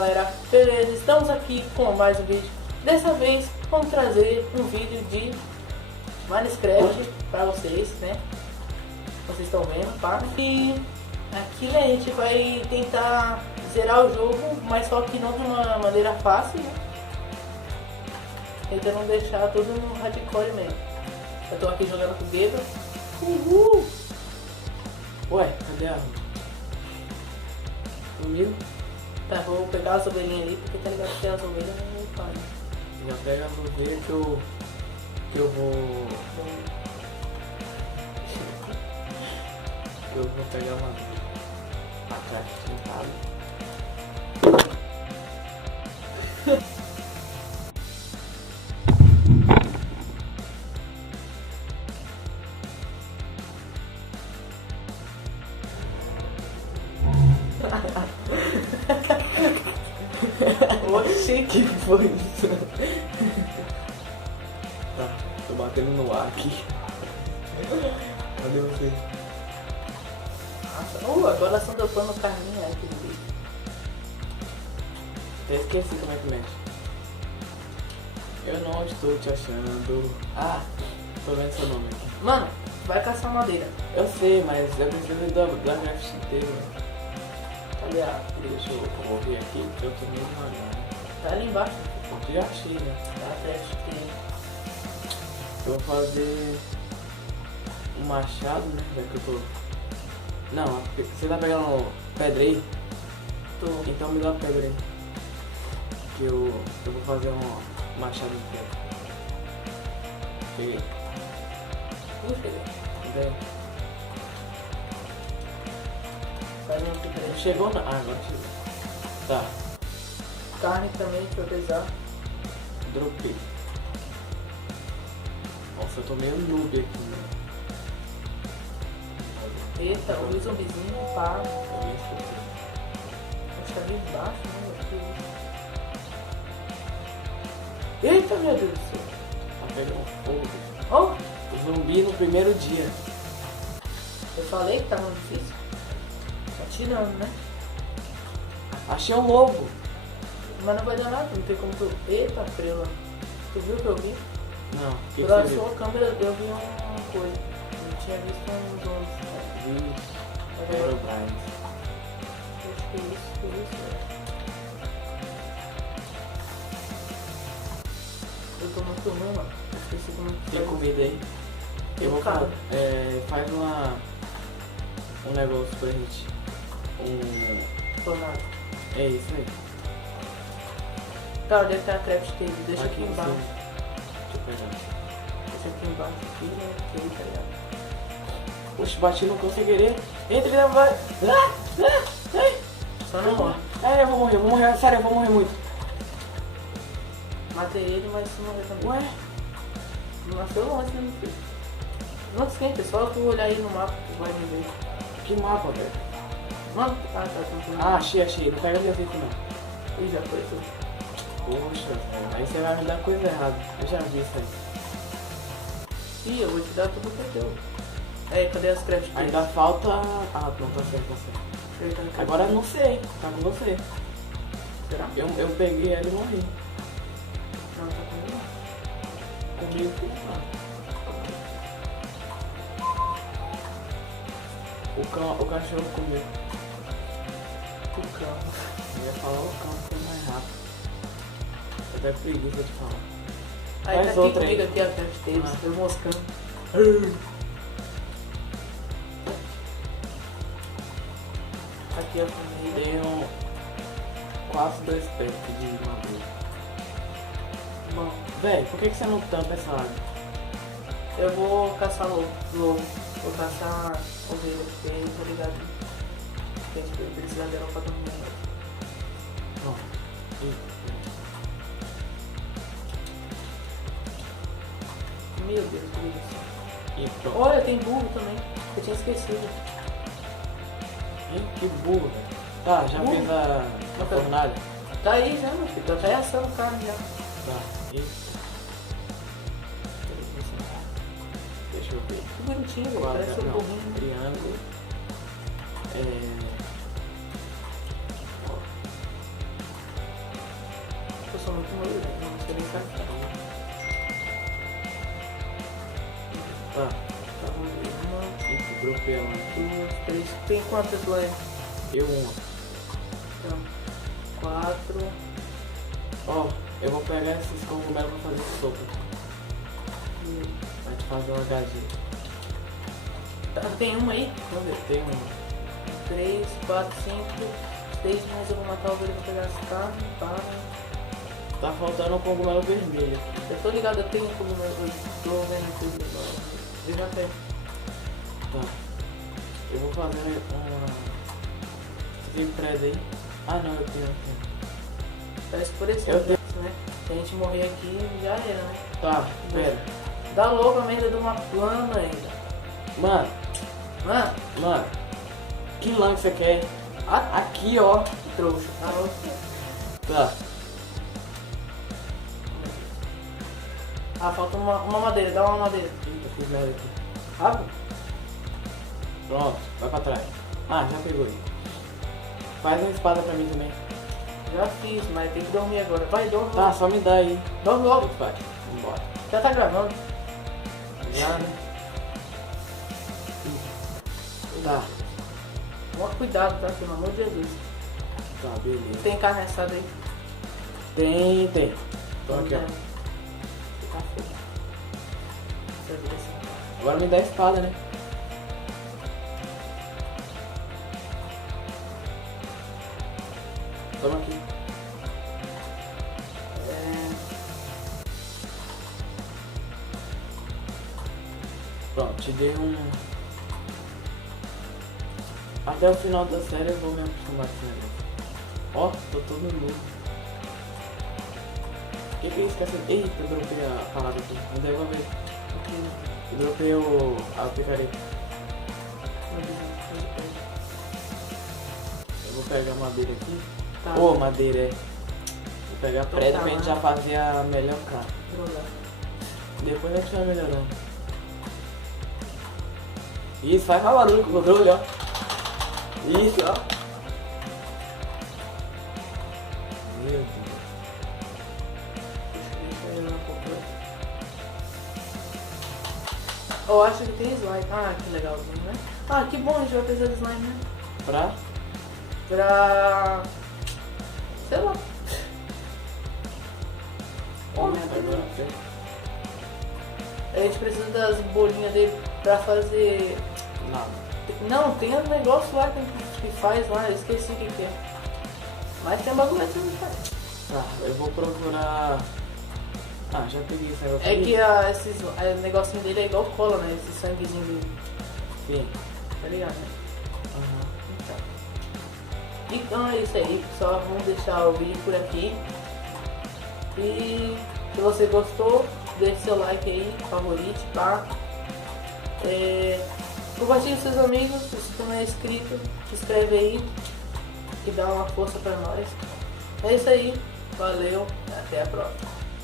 galera, beleza? Estamos aqui com mais um vídeo. Dessa vez vamos trazer um vídeo de Minecraft para vocês, né? Vocês estão vendo, tá? E aqui, né, a gente vai tentar zerar o jogo, mas só que não de uma maneira fácil, né? Tentando deixar tudo no hardcore mesmo. Eu tô aqui jogando com o dedo. Uhul! Ué, cadê a... Sumiu? Tá, vou pegar as ovelhinhas ali, porque tá ligado que as ovelhas não param. Já pega as ovelhas que eu vou... Eu vou pegar uma... Atrás sentado. Oxi, que foi isso? Tá, tô batendo no ar aqui. Cadê você? Nossa, agora estão dropando o carrinho aqui do vídeo. Até esqueci como é que mexe. Eu não estou te achando. Ah, tô vendo seu nome aqui. Mano, vai caçar madeira. Eu sei, mas eu preciso da graft inteiro. Cadê a... Deixa eu correr aqui, porque eu tô meio devagar. Tá ali embaixo. Eu já achei, né? Tá atrás dele. Eu vou fazer um machado, né? Já que eu tô... Não, você tá pegando pedra aí? Tô. Então me dá a pedra aí. Que eu vou fazer um machado de pedra. Cheguei. Puxa, Vem. faz um pica aí. Chegou na... Ah, agora chegou. Tá, Carne também, deixa eu pesar. dropei. Nossa, eu tô meio noob aqui, né? Eita, o zumbizinho, pá. Acho que tá ali embaixo, né? Eita, meu Deus do céu. Tá pegando fogo. Ó, O zumbi no primeiro dia. eu falei que tava difícil. Tá tirando, né? Achei um lobo. Mas não vai dar nada, não tem como tu... Eita, prela. Tu viu o que eu vi? Não, o que Pela você viu? sua câmera eu vi uma coisa. Eu tinha visto uns outros. Era o Brian. Acho que é isso, foi isso. Eu tô muito ruim, mano. Esqueci como que Tem faz. comida aí? Eu vou Cara. faz um negócio pra gente. Tomado. É isso aí. Tá, deve ter a craft table. Deixa aqui em embaixo. cima. Deixa eu pegar. Deixa aqui embaixo, aqui, né? Aqui, tá ligado? Oxe, bati no cão sem querer. Entra, ele vai. Só não morre. É, eu vou morrer, sério, eu vou morrer muito. Matei ele, mas se morrer também. Ué? Não nasceu longe, né, meu filho? Não esquenta, é só tu olhar aí no mapa que vai me ver. Que mapa, velho? Mano, tá tranquilo. Ah, achei. Não pega de azeite não. Ih, já foi tudo. Poxa, velho. Aí você vai me dar coisa errada. Eu já vi isso aí. Ih, eu vou te dar tudo que é teu. É, cadê as craft tables? Ainda falta... Ah, não, tá certo. Ele tá no canto. Agora eu não sei. Tá com você. Será? Eu peguei ela e morri. Não, tá comigo não. Comigo que O cachorro comeu. O cão. Eu ia falar o cão que é mais rápido. Eu até preguiça de falar. Aí Faz tá aqui outra comigo aí. aqui a craft tables, eu moscando. Aqui a comida. Tenho quase 2 pés de madeira. Bom, Véi, por que você não tampa essa água? eu vou caçar lobo. Vou caçar ovelha, porque aí tá ligado. Que a gente precisa dela pra dormir. Não. Meu Deus, que isso. E pronto. Olha, tem burro também. Eu tinha esquecido. Ih, que burro, velho. Tá, já Burro. fez a fornalha? Tá aí já, meu filho. Tá aí assando carne já. Tá. Eita. Deixa eu ver. Que bonitinho, velho. Parece um Não, burrinho. triângulo. muito moído, né? Não sei nem sacar. Tá. Tá, uma, Dropei ela. 2, 3. Tem quantas lá? Eu uma. Então, 4. Ó, eu vou pegar esses cogumelos pra fazer sopa. Vai te fazer uma HG. Tá, tem uma aí? Vamos ver, tem uma. 3, 4, 5, 6, mas eu vou matar o ovelha pra pegar as carnes, pá. Tá faltando um cogumelo vermelho aqui. Eu tô ligado, eu tenho como eu tô vendo tudo agora. Veja até. Tá. Eu vou fazer uma... Você tem preda aí? Ah não, eu tenho aqui. Tá escurecendo, né? Se a gente morrer aqui, já era, né? Tá, pera. Dá louco a merda de uma plana ainda. Mano, Mano, que lã que você quer? Aqui, ó. que trouxa. Tá. Ah, falta uma madeira, dá uma madeira. Eita, fiz merda aqui. Rápido. Pronto, vai pra trás. Ah, já pegou aí. Faz uma espada pra mim também. Já fiz, mas tem que dormir agora. Vai, dorme Tá, logo. só me dá aí. Dorme logo. Vai, vambora. Já tá gravando. Já, né? Tá, Toma cuidado, tá? Pelo amor de Jesus. tá, beleza. Tem carne assada aí? Tem. Então aqui, ó. Tá feio. Deixa eu ver assim. Agora me dá a espada, né? Toma aqui. Pronto, te dei um... Até o final da série eu vou me acostumar com esse negócio. Ó, tô todo nu. Que é isso? Eita, eu dropei a palavra aqui. Me devolve aí. Eu dropei a picareta. Eu vou pegar madeira aqui. Tá. Ô, madeira é. Vou pegar preda pra gente já fazer a melhor cara. Depois a gente vai melhorando. Isso, faz mais barulho com o controle, ó. Isso, ó. Meu Deus. Eu acho que tem slime. Ah, que legalzinho, né? Ah, que bom, a gente vai precisar de slime, né? Pra? Sei lá. Agora, A gente precisa das bolinhas dele pra fazer... nada. Não, tem um negócio lá que faz lá, eu esqueci o que é. Mas tem um bagulho que não faz. Tá, eu vou procurar... Ah, já peguei esse negócio É aqui. que o negocinho dele é igual cola, né? Esse sanguezinho dele. Sim. Tá ligado, né? Aham. Então é isso aí, pessoal. Vamos deixar o vídeo por aqui. E se você gostou, deixe seu like aí, favorite, tá? Compartilhe com seus amigos. Se você não é inscrito, se inscreve aí, que dá uma força pra nós. É isso aí, valeu, até a próxima.